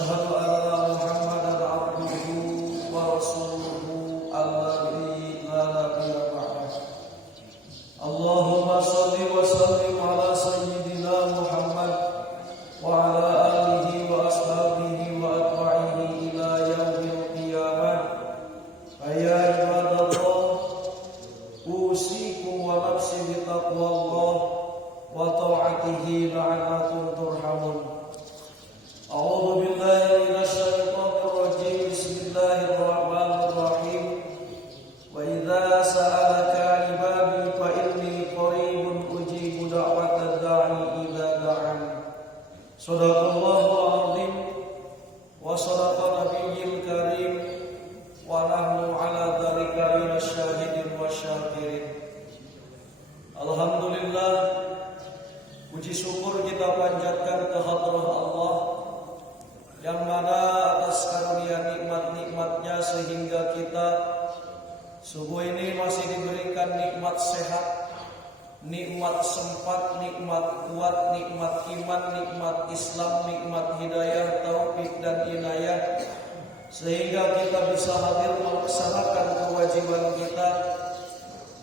وأشهد أن محمدا عبده ورسوله الذي لا نبي بعده. اللهم صل وسلم على سيدنا محمد وعلى آله وأصحابه وأتباعه إلى يوم القيامة. فيا عباد الله، أوصيكم ونفسي بتقوى الله وطاعته لعلكم ترحمون. أعوذ بالله من الشيطان الرجيم. بسم الله الرحمن الرحيم. وإذا سألك عبادي فإني قريب أجيب دعوة الداعي إذا دعان. صدق الله العظيم وصدق نبي الكريم ونحن على ذلك من الشاهدين والشاكرين. Alhamdulillah, puji syukur kita panjatkan ke hadrah Allah yang mana atas karunia nikmat-nikmatnya sehingga kita subuh ini masih diberikan nikmat sehat, nikmat sempat, nikmat kuat, nikmat iman, nikmat Islam, nikmat hidayah, taufik dan inayah, sehingga kita bisa hadir melaksanakan kewajiban kita,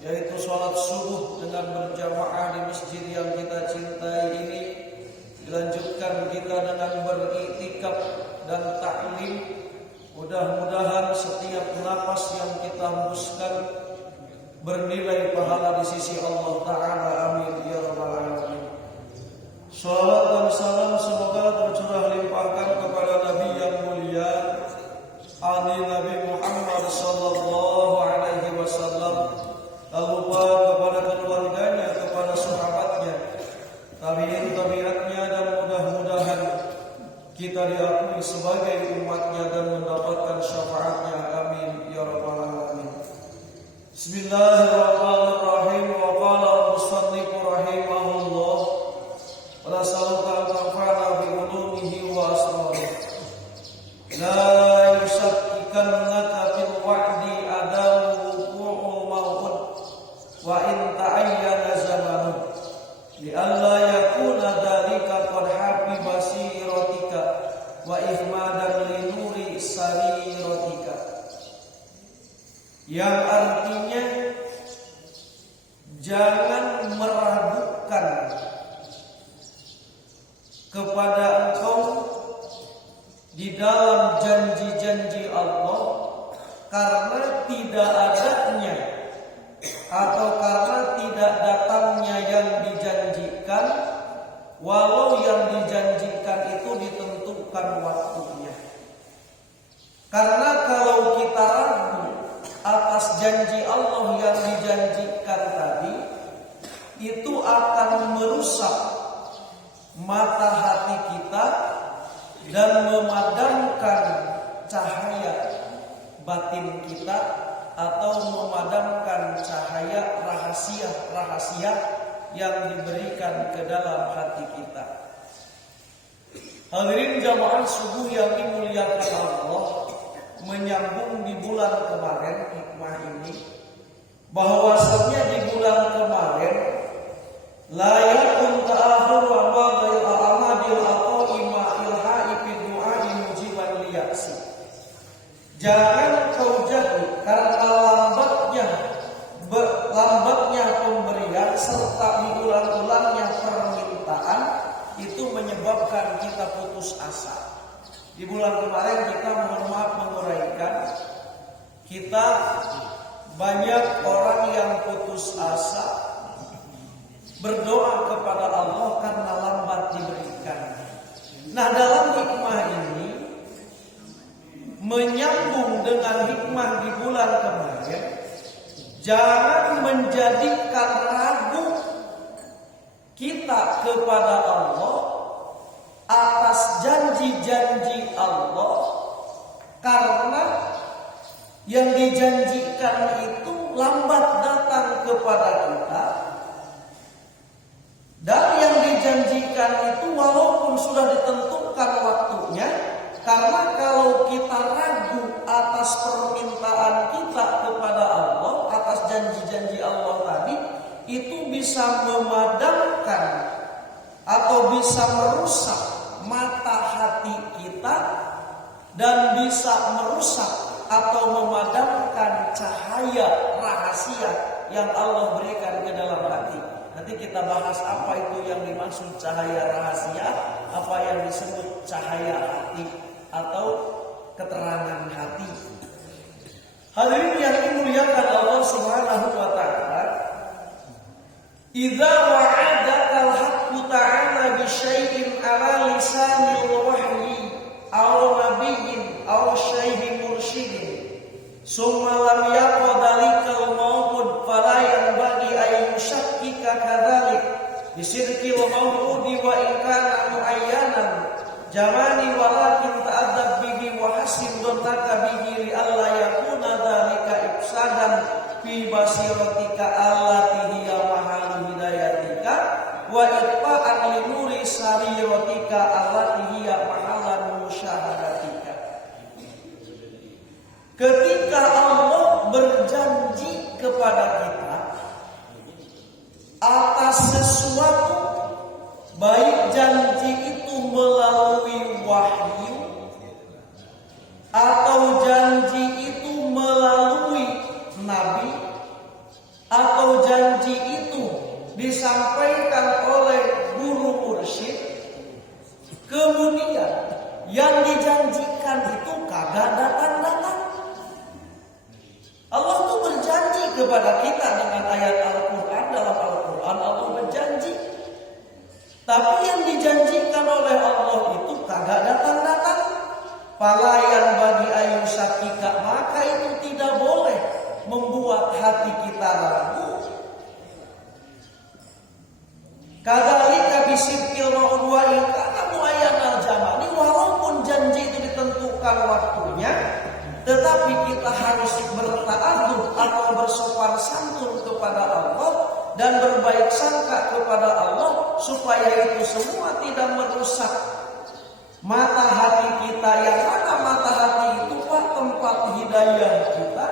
yaitu sholat subuh dengan berjamaah di masjid yang kita cintai ini. Dilanjutkan kita dengan beriktikaf dan taklim. Mudah-mudahan setiap napas yang kita hembuskan bernilai pahala di sisi Allah Ta'ala. Amin ya rabbal alamin. Shalawat dan salam semoga tercurah limpahkan kepada Nabi yang mulia, Nabi Muhammad sallallahu alaihi wasallam. Tak lupa kepada keluarganya, kepada sahabatnya, tabi'in-tabi'atnya, dan mudah-mudahan kita diakui sebagai umatnya dan mendapatkan syafaatnya. Amin ya rabbal alamin. Bismillahirrahmanirrahim. Wa qala al-musannif rahimahullah wa nasaluka an tanfa'ana bi ulumihi wa asrarihi. La yusakkikannaka fil wa'di adamu wuqu'ul maw'ud wa in ta'ayyana zamanu li alla yakuna dhalika qad habi basiratika wa ihmadan li nuri sariratika, yang artinya jangan meragukan kepada engkau di dalam janji-janji Allah karena tidak adanya atau karena tidak datangnya yang dijanjikan, walau yang dijanjikan itu ditentukan waktunya. Karena kalau kita ragu atas janji Allah yang dijanjikan tadi, itu akan merusak mata hati kita dan memadamkan cahaya batin kita, atau memadamkan cahaya rahasia-rahasia yang diberikan ke dalam hati kita. Hadirin jamaah subuh yang dimuliakan Allah, menyambung di bulan kemarin hikmah ini, bahwasanya di bulan kemarin la yakun ta'akhuru amadil aqaima ilha'i fi du'a'i mujiban liyasi. Jangan kau jadi karena lambatnya pemberian serta diulang-ulangnya permintaan itu menyebabkan kita putus asa. Di bulan kemarin kita mohon maaf menguraikan, kita banyak orang yang putus asa berdoa kepada Allah karena lambat diberikan. Nah, dalam hikmah ini menyambung dengan hikmah di bulan kemarin, jangan menjadikan ragu kita kepada Allah atas janji-janji Allah, karena yang dijanjikan itu lambat datang kepada kita, dan yang dijanjikan itu walaupun sudah ditentukan waktunya. Karena kalau kita ragu atas permintaan kita kepada Allah, atas janji-janji Allah tadi, itu bisa memadamkan atau bisa merusak mata hati kita dan bisa merusak atau memadamkan cahaya rahasia yang Allah berikan ke dalam hati. Nanti kita bahas apa itu yang dimaksud cahaya rahasia, apa yang disebut cahaya hati atau keterangan hati. Hadirin yang dimuliakan Allah Subhanahu wa taala, idza wa'adaka al-haqqu ta'ala bi syai'in 'ala lisanil wahyi aw nabiyyin aw syai'in mursyidin summa lam yaqdalika al-mawqud fala yanbaghi an yushakkika kadzalik bisirkil mawqudi wa in kana muayyanan jamani walakin ta'addab bihi wa hasin dhanaka bihi li alla yakuna dzalika ifsadan fi basiratika allati hiya mahallu hidayatika wa itfa'an li nuri sariratika allati hiya mahallan musyahadatika. Ketika Allah berjanji kepada kita atas sesuatu, baik janji itu melalui wahyu atau janji itu melalui nabi atau janji itu disampaikan oleh guru mursyid, kemudian yang dijanjikan itu kagak datang-datang. Allah tuh berjanji kepada kita dengan ayat Al-Quran. Dalam Al-Quran Allah berjanji, tapi yang dijanjikan oleh Allah itu kagak datang-datang. Palayan bagi ayu sakika, maka itu tidak boleh membuat hati kita ragu. Kadzalika bisidqil mawdu'a kana muayyanal zamani, walaupun janji itu ditentukan waktunya, tetapi kita harus berta'adzub atau bersopan santun kepada Allah dan berbaik sangka kepada Allah supaya itu semua tidak merusak mata hati kita, yang mana mata hati itu tempat hidayah kita,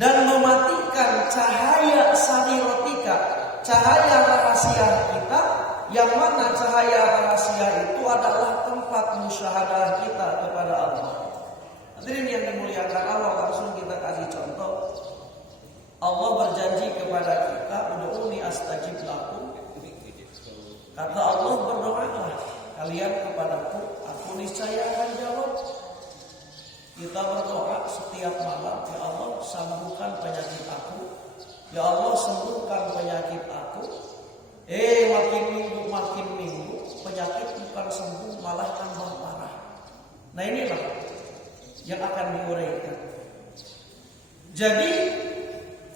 dan mematikan cahaya sarirotika, cahaya rahasia kita, yang mana cahaya rahasia itu adalah tempat musyahadah kita kepada Allah. Hadirin yang dimuliakan Allah, langsung kita kasih contoh. Allah berjanji kepada kita, ud'uni astajib lakum. Kata Allah, berdoalah kalian kepadaku, aku niscaya akan jawab. Kita berdoa setiap malam, ya Allah sembuhkan penyakit aku, ya Allah sembuhkan penyakit aku. Makin minggu penyakit bukan sembuh, malah tambah parah. Nah inilah yang akan diuraikan. Jadi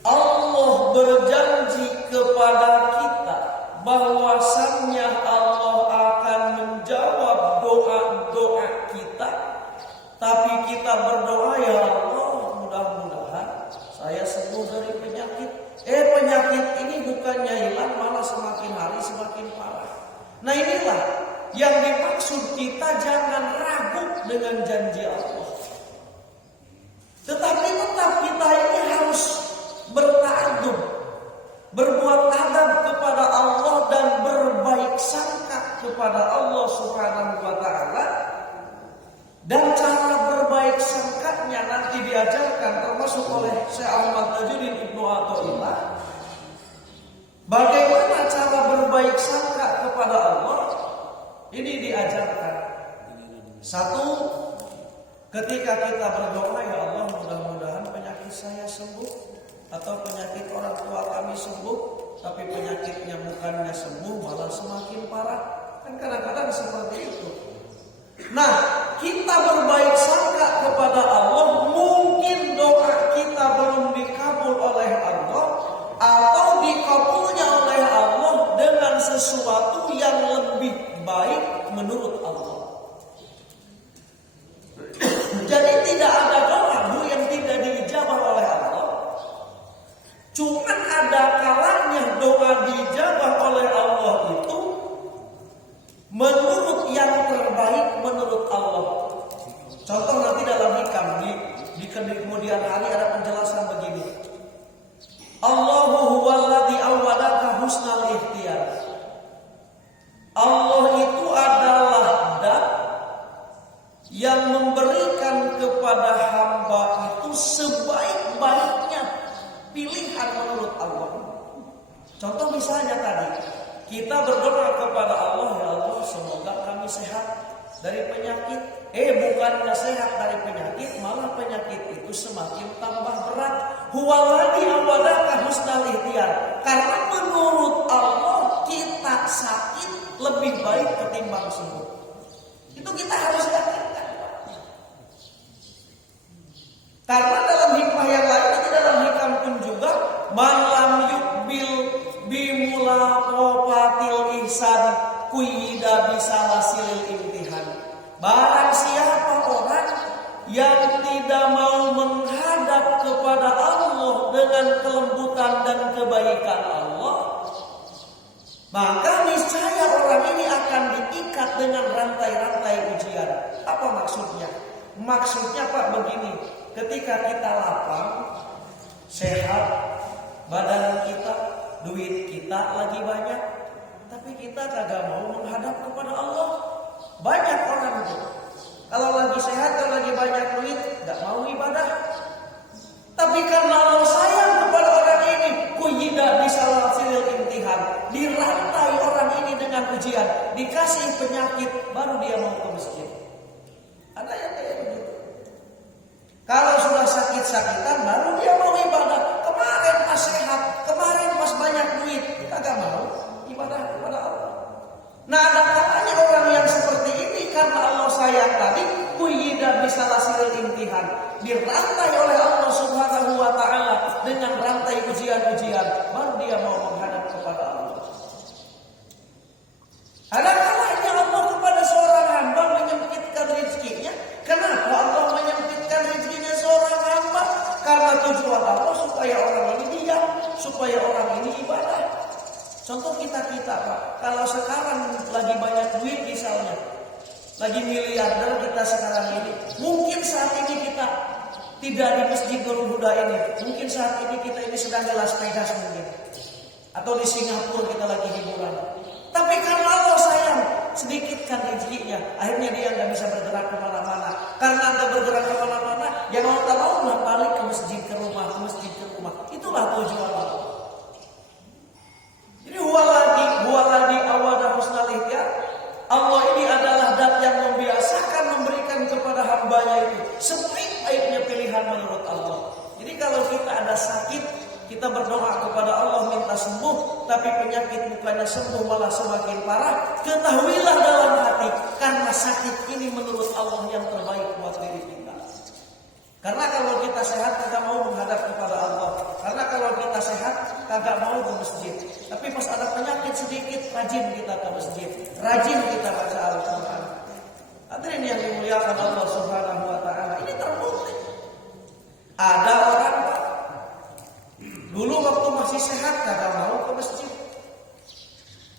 Allah berjanji kepada kita bahwasannya Allah akan menjawab doa-doa kita. Tapi kita berdoa, ya Allah mudah-mudahan saya sembuh dari penyakit. Penyakit ini bukannya hilang, malah semakin hari semakin parah. Nah inilah yang dimaksud, kita jangan ragu dengan janji Allah. Tetapi tetap kita ini harus berta'adzub, berbuat adab kepada Allah dan berbaik sangka kepada Allah Subhanahu wa taala. Dan cara berbaik sangkanya nanti diajarkan termasuk oleh Syekh Ahmad Tajuddin Ibnu Athaillah. Bagaimana cara berbaik sangka kepada Allah? Ini diajarkan. Satu, ketika kita berdoa, ya Allah mudah-mudahan penyakit saya sembuh, atau penyakit orang tua kami sembuh, tapi penyakitnya bukannya sembuh malah semakin parah. Kan kadang-kadang seperti itu. Nah, kita berbaik sangka kepada Allah, mungkin doa kita belum dikabul oleh Allah atau dikabulnya oleh Allah dengan sesuatu yang lebih baik menurut Allah. Jadi tidak ada doa yang tidak diijabah oleh Allah. Cuman ada kalanya doa diijabah oleh Allah itu menurut yang terbaik menurut Allah. Contoh nanti dalam hikam di kemudian hari ada penjelasan begini. Allahu huwallazi awwadaka husnal ikhtiyar. Allah itu adalah zat yang memberi kepada hamba itu sebaik-baiknya pilihan menurut Allah. Contoh misalnya tadi, kita berdoa kepada Allah, ya Allah semoga kami sehat dari penyakit. Bukannya sehat dari penyakit, malah penyakit itu semakin tambah berat. Huwaladzi awadaka husnal ikhtiar. Karena menurut Allah kita sakit lebih baik ketimbang sembuh. Itu kita harus yakinkan. Karena dalam hikmah yang lain, itu dalam hikam pun juga, malam yukbil bimulaqatil ihsan quyida bisalasilil imtihan. Barang siapa orang yang tidak mau menghadap kepada Allah dengan kelembutan dan kebaikan Allah, maka niscaya orang ini akan diikat dengan rantai-rantai ujian. Apa maksudnya? Maksudnya Pak begini, ketika kita lapang, sehat, badan kita, duit kita lagi banyak, tapi kita kagak mau menghadap kepada Allah. Banyak orang itu, kalau lagi sehat, kalau lagi banyak duit, gak mau ibadah. Tapi karena Allah sayang kepada orang ini, kuyida bisalasilil imtihan, dirantai orang ini dengan ujian, dikasih penyakit, baru dia mau ke masjid. Ada yang kayak begitu. Kalau sudah sakit-sakitan, baru dia mau ibadah. Kemarin pas sehat, kemarin pas banyak duit, kagak mau ibadah kepada Allah. Nah, ada kalanya orang yang seperti ini karena Allah sayang tadi, kuyida bisalasilil imtihan, dirantai oleh Allah Subhanahu wa taala dengan rantai ujian-ujian, baru dia mau menghadap kepada Allah. Ada kalanya Allah kepada seorang hamba menyempitkan rezekinya. Kenapa Allah menyempitkan rezekinya seorang hamba? Karena tujuan Allah supaya orang ini diam, supaya orang ini ibadah. Contoh kita Pak, kalau sekarang lagi banyak duit misalnya, lagi miliarder kita sekarang ini, mungkin saat ini kita tidak di Masjid Nurul Huda ini, mungkin saat ini kita ini sedang di Las Vegas mungkin, atau di Singapura kita lagi hiburan. Tapi karena Allah sayang, sedikitkan rezekinya, akhirnya dia nggak bisa bergerak kemana-mana. Karena nggak bergerak kemana-mana, dia mau tak mau balik ke masjid, ke rumah, ke masjid, ke rumah. Itulah tujuan Allah. Jadi huwaladzi awada husnal ikhtiar. Allah ini adalah zat yang membiasakan memberikan kepada hambanya itu sebaik-baiknya pilihan menurut Allah. Jadi kalau kita ada sakit, kita berdoa kepada Allah minta sembuh, tapi penyakit bukannya sembuh malah semakin parah. Ketahuilah dalam hati, karena sakit ini menurut Allah yang terbaik buat diri kita. Karena kalau kita sehat kagak mau menghadap kepada Allah. Karena kalau kita sehat kagak mau ke masjid. Tapi pas ada penyakit sedikit, rajin kita ke masjid, rajin kita baca Al-Quran. Hadirin yang dimuliakan Allah Subhanahu wa taala, ini terbukti. Ada orang dulu waktu masih sehat kagak mau ke masjid.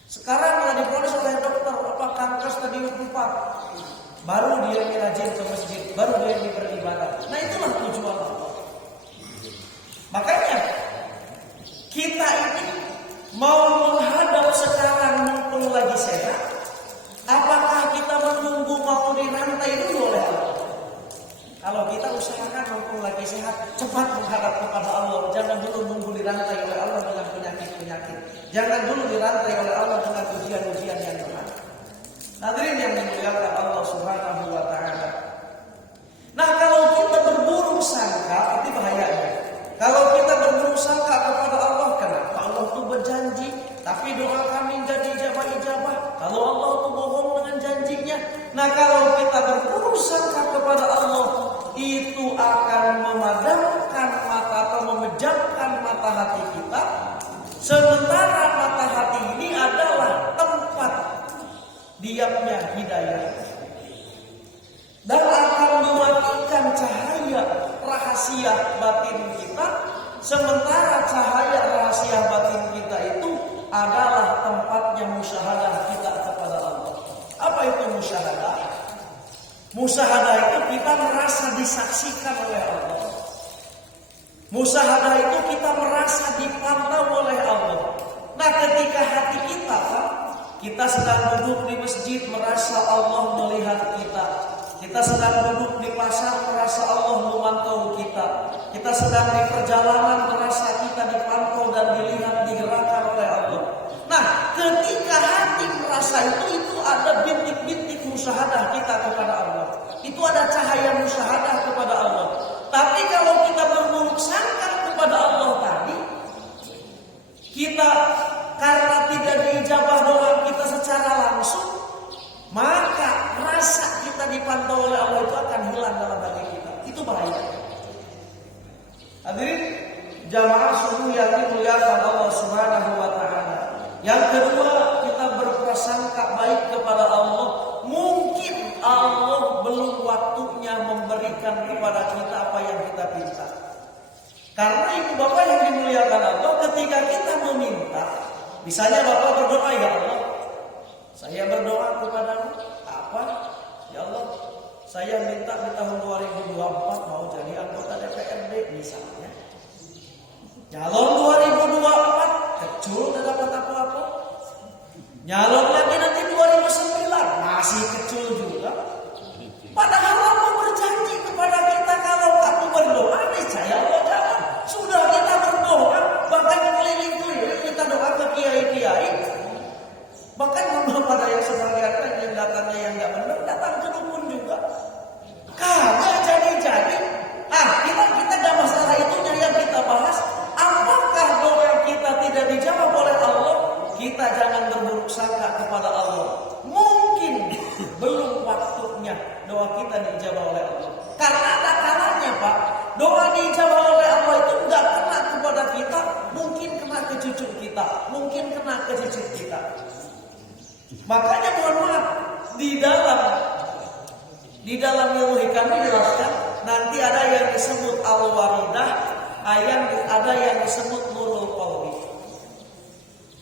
Sekarang yang diponis oleh dokter kanker stadium 4. Baru dia rajin ke masjid, baru dia beribadah. Nah itulah tujuan Allah. Makanya kita ini mau menghadap sekarang mumpung lagi sehat. Apakah kita menunggu mau dirantai dulu oleh Allah? Kalau kita usahakan mumpung lagi sehat, cepat menghadap kepada Allah. Jangan dulu nunggu dirantai oleh Allah dengan penyakit-penyakit. Jangan dulu dirantai oleh Allah dengan ujian-ujian yang berat. Hadirin yang dimuliakan Allah Subhanahu wa taala. Nah, kalau kita berburuk sangka, itu bahayanya. Kalau kita berburuk sangka kepada Allah, kenapa Allah itu berjanji, tapi doa kami enggak dijabah-ijabah? Kalau Allah itu bohong dengan janjinya. Nah, kalau kita berburuk sangka kepada Allah, itu akan memadamkan mata atau memejamkan mata hati kita. Sementara mata hati ini adalah tempat diamnya hidayah, dan akan mematikan cahaya rahasia batin kita. Sementara cahaya rahasia batin kita itu adalah tempatnya musyahadah kita kepada Allah. Apa itu musyahadah? Musyahadah itu kita merasa disaksikan oleh Allah. Musyahadah itu kita merasa dipantau oleh Allah. Nah, ketika hati kita sedang duduk di masjid, merasa Allah melihat kita Kita sedang duduk di pasar merasa Allah memantau kita. Kita sedang di perjalanan merasa kita dipantau dan dilihat digerakkan oleh Allah. Nah, ketika hati merasa itu ada bintik-bintik musyahadah kita kepada Allah. Itu ada cahaya musyahadah kepada Allah. Tapi kalau kita berburuk sangka kepada Allah tadi, kita karena tidak diijabah doa kita secara langsung, maka rasa kita dipantau oleh Allah itu akan hilang dalam hati kita. Itu bahaya. Hadirin jamaah subuh yang dimuliakan Allah Subhanahu wa taala. Yang kedua, kita berprasangka baik kepada Allah. Mungkin Allah belum waktunya memberikan kepada kita apa yang kita minta. Karena ibu bapak yang dimuliakan Allah, ketika kita meminta, misalnya bapak berdoa, ya Allah, saya berdoa kepadamu apa? Ya Allah, saya minta di tahun 2024 mau jadi anggota DPRD misalnya. Nyalon 2024 kecil tidak dapat apa-apa. Nyalon lagi nanti 2009 masih kecil juga. Padahal Allah berjanji kepada kita kalau kamu berdoa niscaya Allah jawab. Sudah kita berdoa, bahkan keliling-keliling kita doa ke kiai-kiai. Bahkan pada yang sebagian yang datangnya yang nggak benar datang ke dukun juga. Kagak jadi-jadi. Kita nggak masalah itunya yang kita bahas. Apakah doa kita tidak dijawab oleh Allah? Kita jangan berburuk sangka kepada Allah. Mungkin belum waktunya doa kita dijawab oleh Allah. Karena ada kalanya Pak, doa dijawab oleh Allah itu nggak kena kepada kita, mungkin kena ke cucu kita, mungkin kena ke cicit kita. Makanya mohon maaf, di dalam ilmu hikam dijelaskan nanti ada yang disebut al-waridah, ada yang disebut nurul qalbi.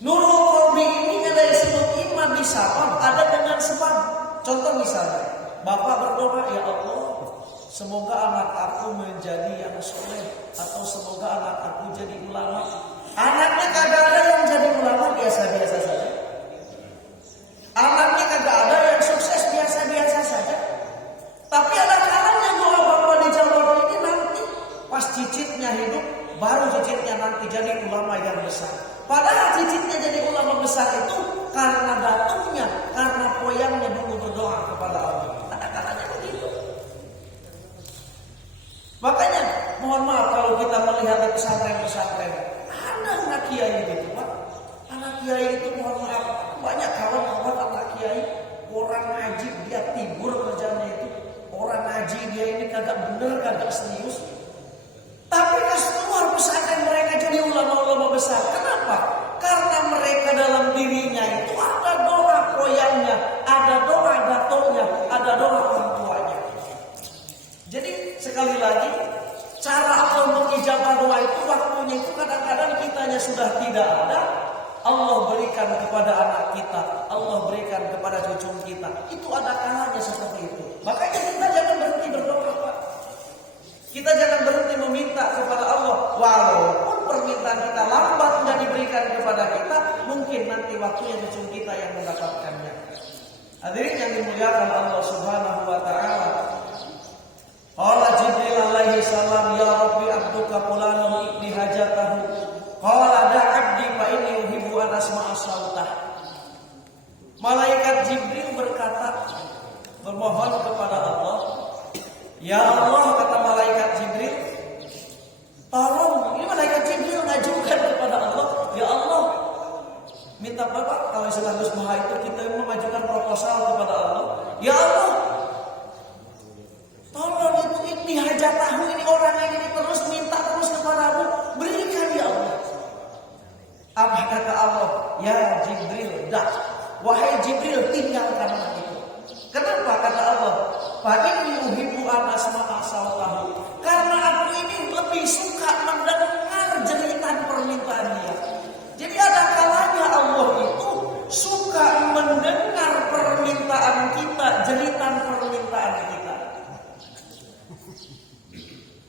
Nurul qalbi ini ada yang disebut imma bisabab, ada dengan sebab. Contoh misalnya, bapak berdoa, ya Allah, semoga anak aku menjadi yang soleh, atau semoga anak aku jadi ulama. Anaknya kagak ada yang jadi ulama, biasa-biasa saja. Anaknya kagak ada yang sukses, biasa-biasa saja. Tapi ada kalanya doa bapak dijawab ini nanti pas cicitnya hidup, baru cicitnya nanti jadi ulama yang besar. Padahal cicitnya jadi ulama besar itu karena datuknya, karena poyangnya dulu berdoa kepada Allah. Ada kalanya begitu. Makanya mohon maaf kalau kita melihat di pesantren-pesantren, ada anak kiai gitu Pak. Anak kiai itu mohon maaf, banyak kawan-kawan anak kiai, orang ngaji dia tidur kerjanya itu. Orang ngaji dia ini kagak bener, kagak serius. Tapi keluar pesantren mereka jadi ulama-ulama besar. Kenapa? Karena mereka dalam dirinya itu ada doa koyangnya, ada doa datonya, ada doa orang tuanya. Jadi sekali lagi, cara Allah mengijabah doa itu waktunya itu kadang-kadang kitanya sudah tidak ada. Allah berikan kepada anak kita, Allah berikan kepada cucu kita. Itu ada kalanya seperti itu. Makanya kita jangan berhenti berdoa, Pak. Kita jangan berhenti meminta kepada Allah. Walaupun permintaan kita lambat tidak diberikan kepada kita, mungkin nanti waktunya cucu kita yang mendapatkannya. Hadirin yang dimuliakan Allah Subhanahu wa taala. Qala Jibril alaihi salam, ya Rabbi abduka fulanun ibni hajatahu. Qala da'abdi fa inni uhibbu an asma'a sautah. Malaikat Jibril berkata, bermohon kepada Allah, ya Allah, kata malaikat Jibril, tolong, ini malaikat Jibril ngajukan kepada Allah, ya Allah, minta Bapak, kalau istilah Gus Maha itu kita memajukan proposal kepada Allah, ya Allah, tolong itu ibni hajatahu, ini orang ini terus minta terus kepadamu, berikan ya Allah. Apa kata Allah? Ya Jibril, dah, wahai Jibril, tinggalkan itu. Kenapa kata Allah? Fa inni uhibbu an asma'a sautahu. Karena aku ini lebih suka mendengar jeritan permintaan dia. Jadi ada kalanya Allah itu suka mendengar permintaan kita, jeritan permintaan kita.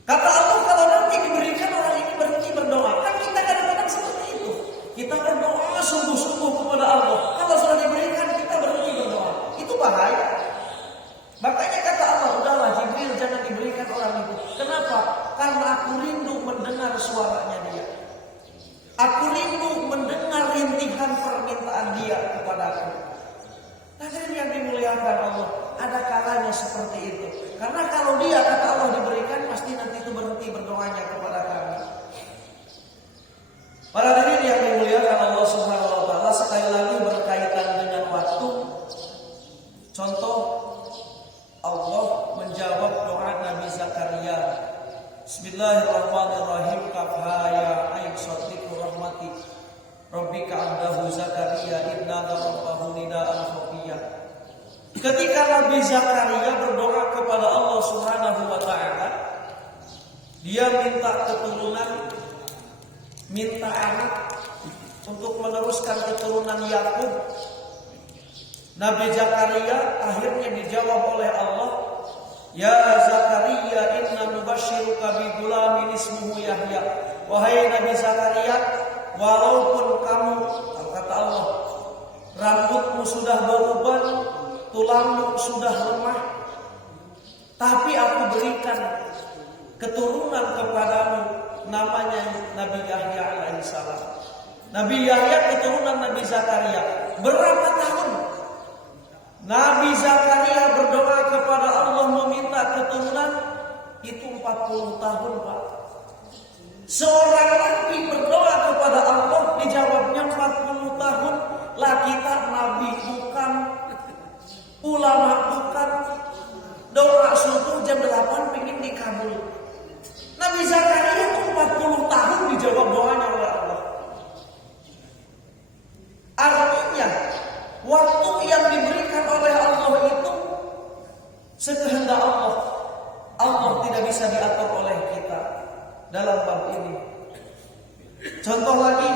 Kata Allah, kalau nanti diberikan orang ini berhenti berdoa. Kan kita kadang-kadang seperti itu. Kita berdoa sungguh-sungguh kepada Allah. Kalau sudah diberikan kita berhenti berdoa. Itu bahaya. Makanya kata Allah, karena aku rindu mendengar suaranya dia. Aku rindu mendengar rintihan permintaan dia kepadaku. Hadirin yang dimuliakan Allah, ada kalanya seperti itu. Karena kalau dia kata Allah diberikan, pasti nanti itu berhenti berdoanya kepada kami. Para hadirin yang dimuliakan Allah Subhanahu wa taala, sekali lagi berkaitan dengan waktu. Contoh, Allah menjawab doa Nabi Zakaria. Bismillahirrahmanirrahim. Kafha ya ain saddiqur rahmati Rabbika abdahu Zakaria idnada rabbahu nidaan khafiyya. Ketika Nabi Zakaria berdoa kepada Allah Subhanahu wa taala, dia minta keturunan, minta anak untuk meneruskan keturunan Yakub. Nabi Zakaria akhirnya dijawab oleh Allah, Ya Zakaria inna nubashiruka bi gulamin ismuhu Yahya. Wahai Nabi Zakaria, walaupun kamu, kata Allah, rambutmu sudah beruban, tulangmu sudah lemah, tapi aku berikan keturunan kepadamu, namanya Nabi Yahya alaihissalam. Nabi Yahya keturunan Nabi Zakaria. Berapa tahun Nabi Zakaria berdoa kepada Allah meminta keturunan? Itu 40 tahun, Pak. Seorang nabi berdoa kepada Allah, dijawabnya 40 tahun. Lah kita nabi bukan, ulama bukan, doa subuh jam 8 pengen dikabul. Nabi Zakaria itu 40 tahun dijawab doanya oleh Allah. Artinya waktu yang diberikan oleh Allah itu sekehendak Allah. Allah tidak bisa diatur oleh kita dalam bab ini. Contoh lagi,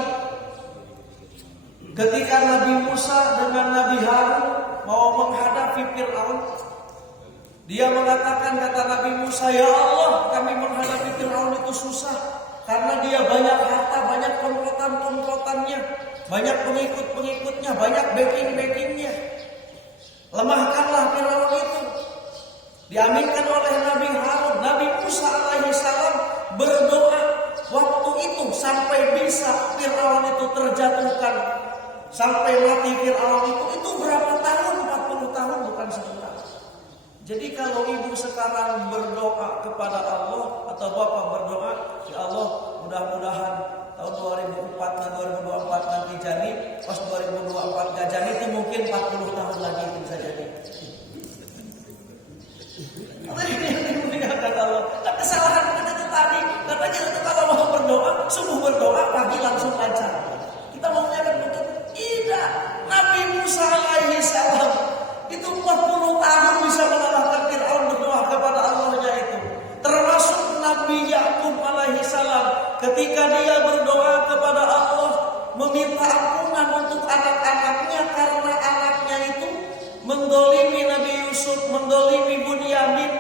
ketika Nabi Musa dengan Nabi Harun mau menghadapi Fir'aun, dia mengatakan, kata Nabi Musa, Ya Allah, kami menghadapi Fir'aun itu susah karena dia banyak harta, banyak komplotan-komplotannya, banyak pengikut-pengikutnya, banyak backing-backingnya. Lemahkanlah Fir'aun itu. Diaminkan oleh Nabi Harun. Nabi Musa alaihissalam berdoa waktu itu sampai bisa Fir'aun itu terjatuhkan, sampai mati Fir'aun itu berapa tahun? 40 tahun, bukan sebentar. Jadi kalau ibu sekarang berdoa kepada Allah atau bapak berdoa, Ya Allah, mudah-mudahan tahun 2004 dan 2024 nanti jadi, pas 2024 gak jadi, itu mungkin 40 tahun lagi itu bisa jadi. Kata Allah, kesalahan kita itu tadi, katanya itu kalau mau berdoa, subuh berdoa, pagi langsung lancar. Kita mau kan betul? Tidak. Nabi Musa alaihissalam itu 40 tahun bisa mengalahkan Fir'aun berdoa kepada Allahnya itu. Termasuk Nabi Yakub alaihissalam ketika dia berdoa kepada Allah meminta ampunan untuk anak-anaknya karena anaknya itu mendolimi Nabi Yusuf, mendolimi Bunyamin.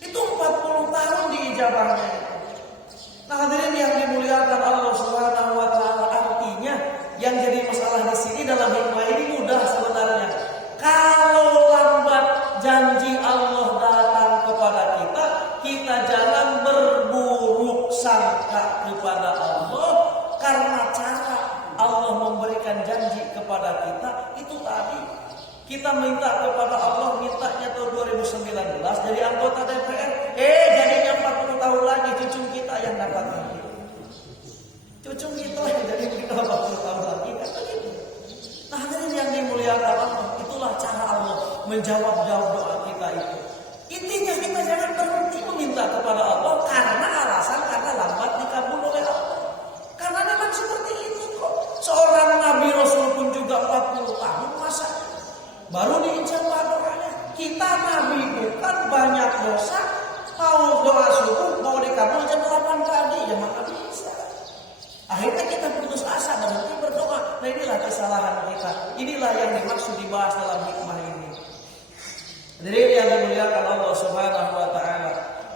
Itu 40 tahun diijabahnya itu. Nah, hadirin yang dimuliakan Allah Subhanahu wa taala, artinya yang jadi masalah di sini dalam hikmah ini mudah sebenarnya. Kalau lambat janji Allah datang kepada kita, kita jangan berburuk sangka kepada Allah karena cara Allah memberikan janji kepada kita itu tadi. Kita minta kepada Allah, mintanya tahun 2019 jadi anggota DPR. Jadinya 40 tahun lagi cucu kita yang dapat nanti. Cucu kita yang jadi kita 40 tahun lagi kan begitu. Nah, hadirin yang dimuliakan Allah, itulah cara Allah menjawab doa kita itu. Intinya kita jangan berhenti meminta kepada Allah karena alasan karena lambat dikabul oleh Allah. Karena memang seperti itu kok. Seorang Nabi Rasul pun juga 40 tahun masa baru diijabah doanya. Kita Nabi bukan banyak dosa, mau doa subuh, mau dikabul jam 8 pagi, ya maka bisa. Akhirnya kita putus asa dan berhenti berdoa. Nah, inilah kesalahan kita. Inilah yang dimaksud dibahas dalam hikmah ini. Jadi yang dimuliakan Allah Subhanahu wa taala,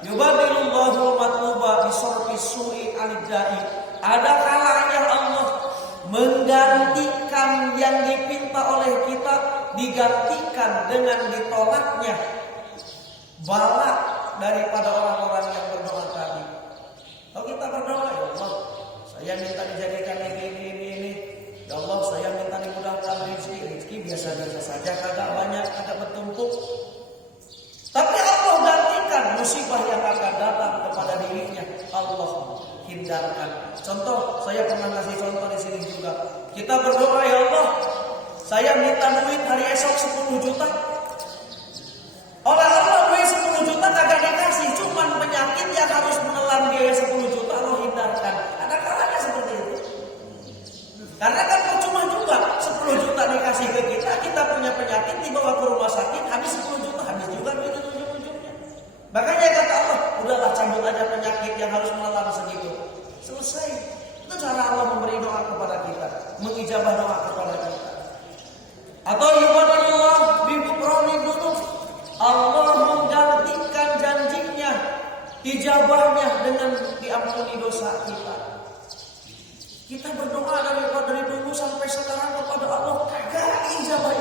yubadilullahu matluba bisorfi su'i al-ja'i. Ada kalanya Allah menggantikan yang dipinta oleh kita, digantikan dengan ditolaknya bala daripada orang-orang yang berdoa berdoa, ya Allah, saya minta dijadikan ini. Ya Allah, saya minta dimudahkan rezeki biasa-biasa saja, kagak banyak, kagak bertumpuk. Tapi Allah gantikan musibah yang akan datang kepada dirinya, Allah hindarkan. Contoh, saya pernah kasih contoh di sini juga. Kita berdoa, ya Allah, saya minta duit hari esok 10 juta. Oleh Allah duit 10 juta kagak dikasih, cuman penyakit yang harus menelan biaya 10 juta Allah hindarkan. Ada kalanya seperti itu. Karena kan percuma juga 10 juta dikasih ke kita, kita punya penyakit dibawa ke rumah sakit, habis 10 juta, habis juga duit ujung-ujungnya. Makanya kata Allah, udahlah cabut aja penyakit yang harus menelan segitu. Selesai. Itu cara Allah memberi doa kepada kita, mengijabah doa kepada kita. Atau yubanillah bibukronik duduk, Allah menggantikan janjinya, ijabahnya dengan diampuni dosa kita. Kita berdoa dari dulu sampai sekarang kepada Allah, kagak ijabah.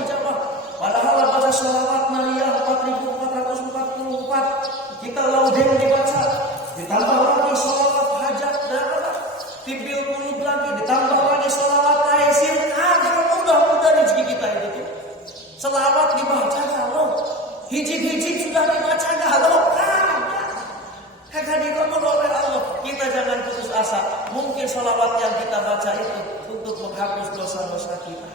Padahal baca sholawat Maria 4444, kita laudeng dibaca, ditambah lagi sholawat hajat darah, tibil kulub lagi, ditambah lagi sholawat taisir, kagak mudah-mudah rezeki kita itu. Sholawat dibaca kalau hijik-hijik sudah dibaca kalau kagak dikabul oleh Allah. Kita jangan putus asa. Mungkin sholawat yang kita baca itu untuk menghapus dosa-dosa kita.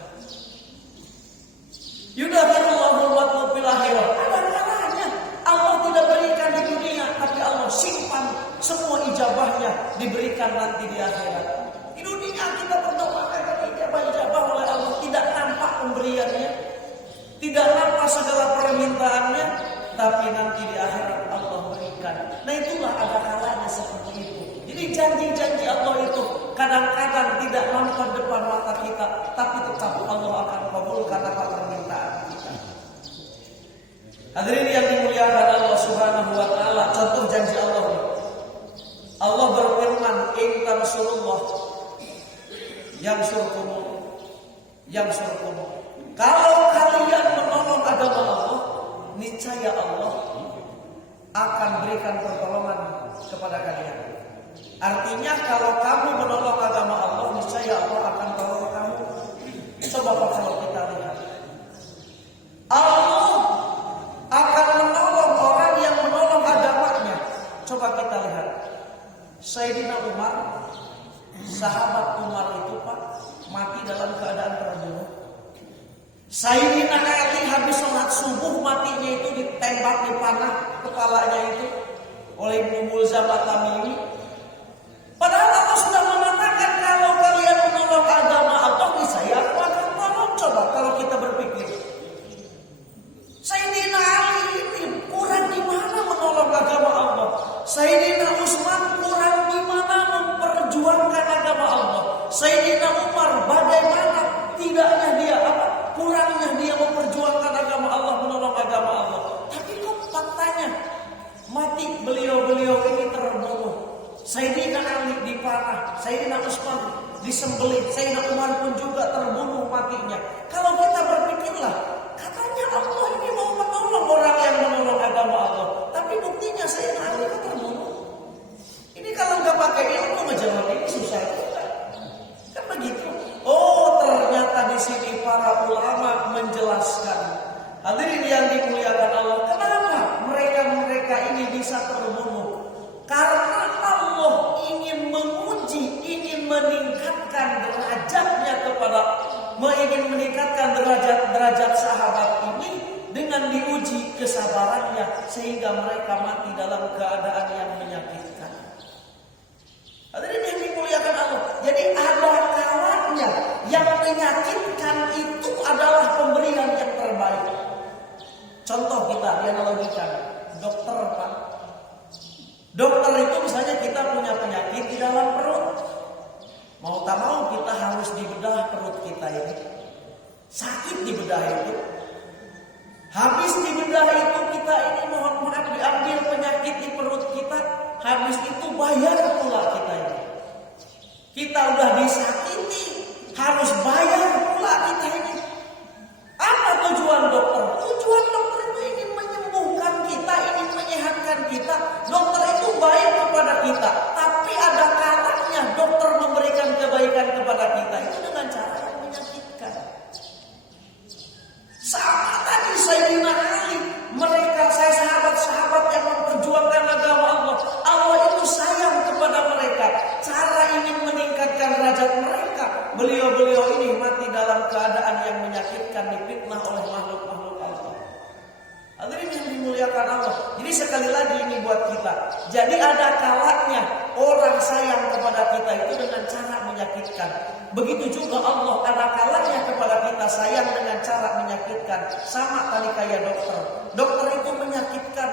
Yudhafirullahu wa fil akhirah. Ada kalanya Allah tidak berikan di dunia, tapi Allah simpan semua ijabahnya diberikan nanti di akhirat. Di dunia kita berdoa kagak ijabah oleh Allah, tidak nampak pemberiannya, tidak nampak segala permintaannya, tapi nanti di akhirat Allah berikan. Nah itulah ada kalanya seperti itu. Jadi janji-janji Allah itu kadang-kadang tidak nampak depan mata kita, tapi tetap Allah akan kabulkan apa permintaan kita. Hadirin yang dimuliakan Allah Subhanahu wa taala, contoh janji Allah ini. Allah berfirman, "In tansurullah yansurkum." Kalau kalian menolong agama Allah, niscaya Allah akan berikan pertolongan kepada kalian. Artinya kalau kamu menolong agama Allah, niscaya Allah akan tolong kamu. Coba kalau kita lihat, Allah akan menolong orang yang menolong agamanya. Coba kita lihat, Sayyidina Umar, sahabat Umar itu Pak, mati dalam keadaan terbunuh. Sayyidina Ali habis sholat subuh matinya itu ditembak di panah kepalanya itu oleh Ibnu Mulzam At-Tamimi. Padahal Allah sudah mengatakan kalau kalian menolong agama Allah, saya akan tolong. Coba kalau kita berpikir, Sayyidina Ali ini kurang di mana menolong agama Allah? Sayyidina Utsman kurang di mana memperjuangkan agama Allah? Sayyidina Umar bagaimana tidaknya dia kurangnya dia memperjuangkan agama Allah, menolong agama Allah. Tapi kok faktanya mati beliau-beliau ini terbunuh. Sayyidina Ali dipanah, Sayyidina Utsman disembelih, Sayyidina Umar pun juga terbunuh matinya. Kalau kita berpikirlah, katanya Allah ini mau menolong orang yang menolong agama Allah, tapi buktinya Sayyidina Ali itu terbunuh. Ini kalau nggak pakai ilmu menjawab ini susah juga. Kan begitu. Oh, ternyata di sini para ulama menjelaskan. Hadirin yang dimuliakan Allah, kenapa mereka ini bisa terbunuh? Karena Allah ingin menguji, ingin meningkatkan derajatnya ingin meningkatkan derajat sahabat ini dengan diuji kesabarannya sehingga mereka mati dalam keadaan yang menyakitkan. Hadirin yang dimuliakan Allah, jadi ada kalanya yang menyakitkan itu adalah pemberian yang terbaik. Contoh kita dianalogikan, dokter Pak. Dokter itu misalnya kita punya penyakit di dalam perut. Mau tak mau kita harus dibedah perut kita ini. Sakit dibedah itu. Habis dibedah itu kita ini mohon maaf diambil penyakit di perut kita. Habis itu bayar pula kita ini. Kita udah disakiti, harus bayar pula kita ini. Apa tujuan dokter? Tujuan dokter itu ingin menyembuhkan kita, ingin menyehatkan kita. Dokter itu baik kepada kita, tapi ada sekali lagi ini buat kita. Jadi ada kalanya orang sayang kepada kita itu dengan cara menyakitkan. Begitu juga Allah ada kalanya kepada kita sayang dengan cara menyakitkan. Sama kali kayak dokter. Dokter itu menyakitkan,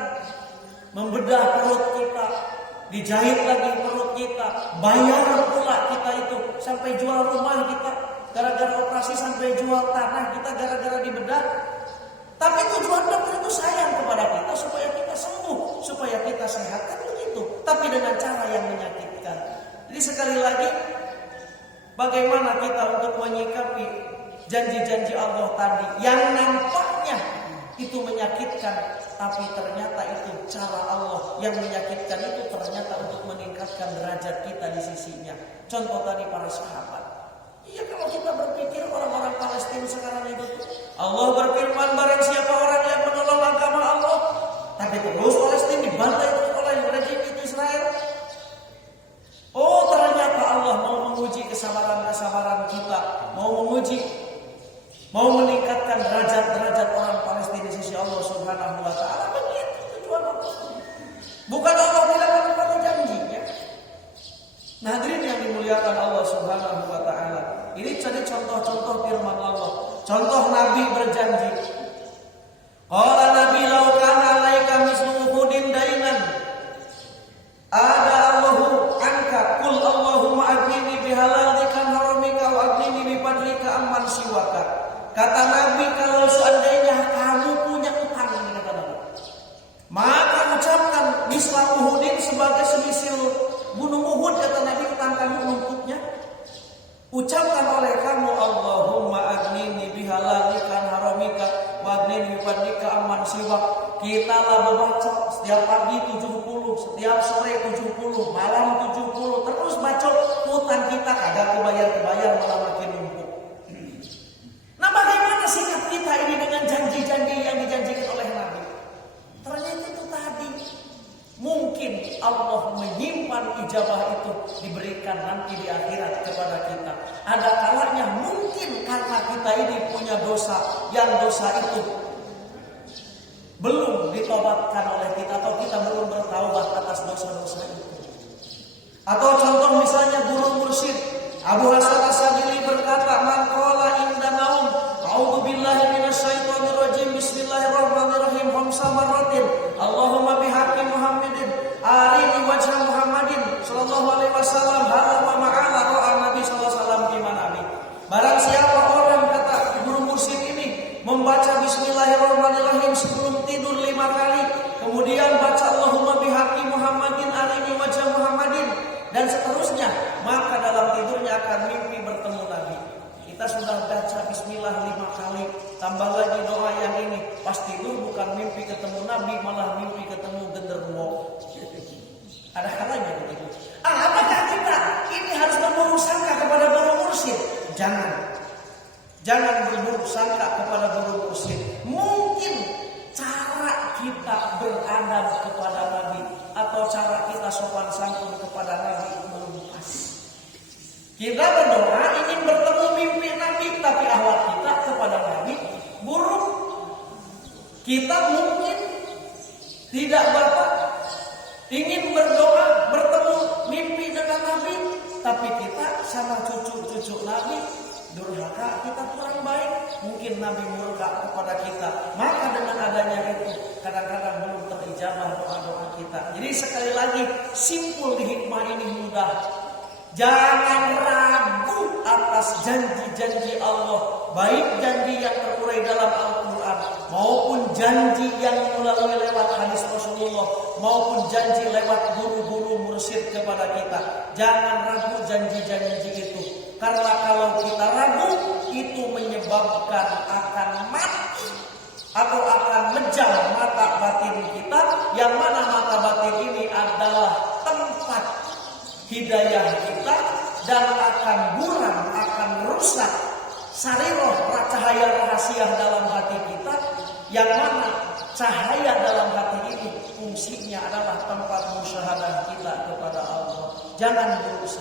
membedah perut kita, dijahit lagi perut kita, bayar pula kita itu sampai jual rumah kita gara-gara operasi, sampai jual tanah kita gara-gara dibedah. Tapi tujuan dokter itu sayang kepada kita supaya kita sembuh, supaya kita sehat, kan begitu. Tapi dengan cara yang menyakitkan. Jadi sekali lagi, bagaimana kita untuk menyikapi janji-janji Allah tadi yang nampaknya itu menyakitkan, tapi ternyata itu cara Allah yang menyakitkan itu ternyata untuk meningkatkan derajat kita di sisinya. Contoh tadi para sahabat. Iya, kalau kita berpikir orang-orang Palestina sekarang itu, Allah berfirman barang siapa orang yang menolong agama Allah, tapi terus Palestina dibantai oleh rejim itu Israel. Oh, ternyata Allah mau menguji kesabaran kita, mau meningkatkan derajat-derajat orang Palestina di sisi Allah Subhanahu wa taala. Begitu tujuan Allah. Bukan Allah tidak menepati janjinya. Nah, hadirin yang dimuliakan Allah Subhanahu wa taala. Ini jadi contoh-contoh firman Allah. Contoh Nabi berjanji. Qala Nabi law kana alaika mislu Uhudin dainan ada Allahu anka qul Allahumma aghnini bihalalikan haramika wa aghnini bi fadlika amman siwaka. Kata Nabi, kalau seandainya kamu punya utang, ini kata Nabi, maka ucapkan misla Uhudin sebagai semisil gunung Uhud, kata Nabi, utang kamu nuntutnya. Ucapkan oleh kamu Allahumma aghnini bihalalikan haramika wa aghnini bi fadlika amman siwak. Kita lah membaca setiap pagi 70, setiap sore 70, malam 70, terus baca utang kita kagak kebayar malah makin numpuk. Nah, bagaimana sikap kita ini dengan janji-janji yang dijanjikan oleh Nabi? Ternyata itu tadi. Mungkin Allah menyimpan ijabah itu diberikan nanti di akhirat kepada kita. Ada kalanya mungkin karena kita ini punya dosa, yang dosa itu belum ditobatkan oleh kita, atau kita belum bertaubat atas dosa-dosa itu. Atau contoh misalnya guru mursyid Abu Hasan As-Sadili berkata, man qala inda naum a'udzubillahi minasyaitonir rajim bismillahirrahmanirrahim khamsa marratin Allahumma bihaqqi Muhammadin arini wajha Muhammadin sallallahu alaihi wasallam hadza wa ma'ala ra'a Nabi sallallahu alaihi wasallam di manami. Barang siapa orang, kata guru mursyid ini, membaca bismillahirrahmanirrahim sebelum tidur 5 kali, kemudian baca Allahumma bihaqqi Muhammadin arini wajha Muhammadin dan seterusnya, maka dalam tidurnya akan mimpi bertemu Nabi. Kita sudah baca bismillah 5 kali, tambah lagi doa yang ini, pas tidur bukan mimpi ketemu Nabi, malah mimpi ketemu genderuwo. Ada kalanya begitu. Apakah kita ini harus berburuk sangka kepada guru mursyid? Jangan berburuk sangka kepada guru mursyid. Mungkin cara kita beradab kepada Nabi atau cara kita sopan santun kepada Nabi belum pas. Kita berdoa ingin bertemu mimpi Nabi, tapi akhlak kita kepada Nabi buruk. Kita mungkin tidak ingin berdoa bertemu mimpi dengan Nabi, tapi kita sama cucu-cucu Nabi durhaka, kita kurang baik. Mungkin Nabi murka kepada kita. Maka dengan adanya itu kadang-kadang belum terijabah doa-doa kita. Jadi sekali lagi, simpul di hikmah ini mudah. Jangan ragu atas janji-janji Allah, baik janji yang terurai dalam Al-Quran maupun janji yang melalui lewat hadis Rasulullah maupun janji lewat guru-guru mursyid kepada kita. Jangan ragu janji-janji itu, karena kalau kita ragu itu menyebabkan akan mati atau akan menjam mata batin kita, yang mana mata batin ini adalah tempat hidayah kita, dan akan buram, akan rusak sariroh cahaya rahasia dalam hati kita, yang mana cahaya dalam hati ini fungsinya adalah tempat musyahadah kita kepada Allah. Jangan berburuk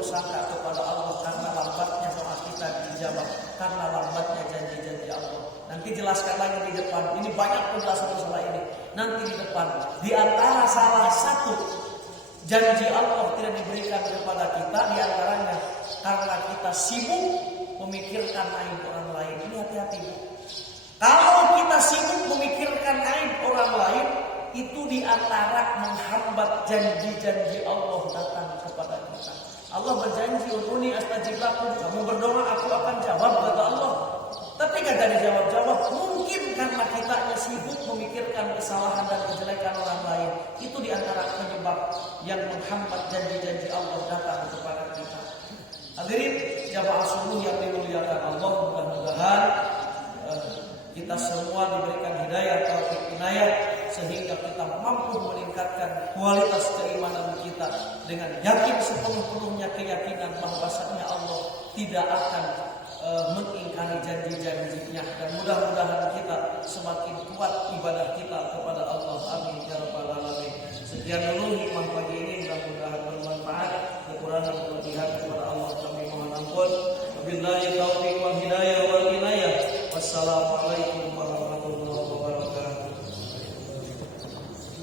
sangka kepada Allah karena lambatnya doa kita dijawab. karena lambatnya janji-janji Allah. Nanti jelaskan lagi di depan. Ini banyak penjelasan masalah ini. Nanti di depan. Di antara salah satu janji Allah tidak diberikan kepada kita, di antaranya karena kita sibuk memikirkan aib orang lain. Ini hati-hati, Bu. Kalau kita sibuk memikirkan aib orang lain, itu di antara menghambat janji-janji Allah datang kepada kita. Allah berjanji, "Ud'uni astajib lakum." Kamu berdoa, aku akan jawab, kata Allah. Tapi kagak dijawab-jawab. Mungkin karena kita sibuk memikirkan kesalahan dan kejelekan orang lain. Itu di antara penyebab yang menghambat janji-janji Allah datang kepada kita. Hadirin jamaah subuh yang dimuliakan Allah, mudah-mudahan kita semua diberikan hidayah, taufik, inayah, sehingga kita mampu meningkatkan kualitas keimanan kita dengan yakin sepenuh-penuhnya keyakinan bahwasanya Allah tidak akan mengingkari janji-janjinya, dan mudah-mudahan kita semakin kuat ibadah kita kepada Allah. Amin ya rabbal alamin. Sekian dulu hikmah pagi ini, mudah-mudahan bermanfaat. Kekurangan kelebihan kepada Allah kami mohon ampun. Wabillahi taufiq wal hidayah wal inayah. Wassalamualaikum warahmatullahi wabarakatuh.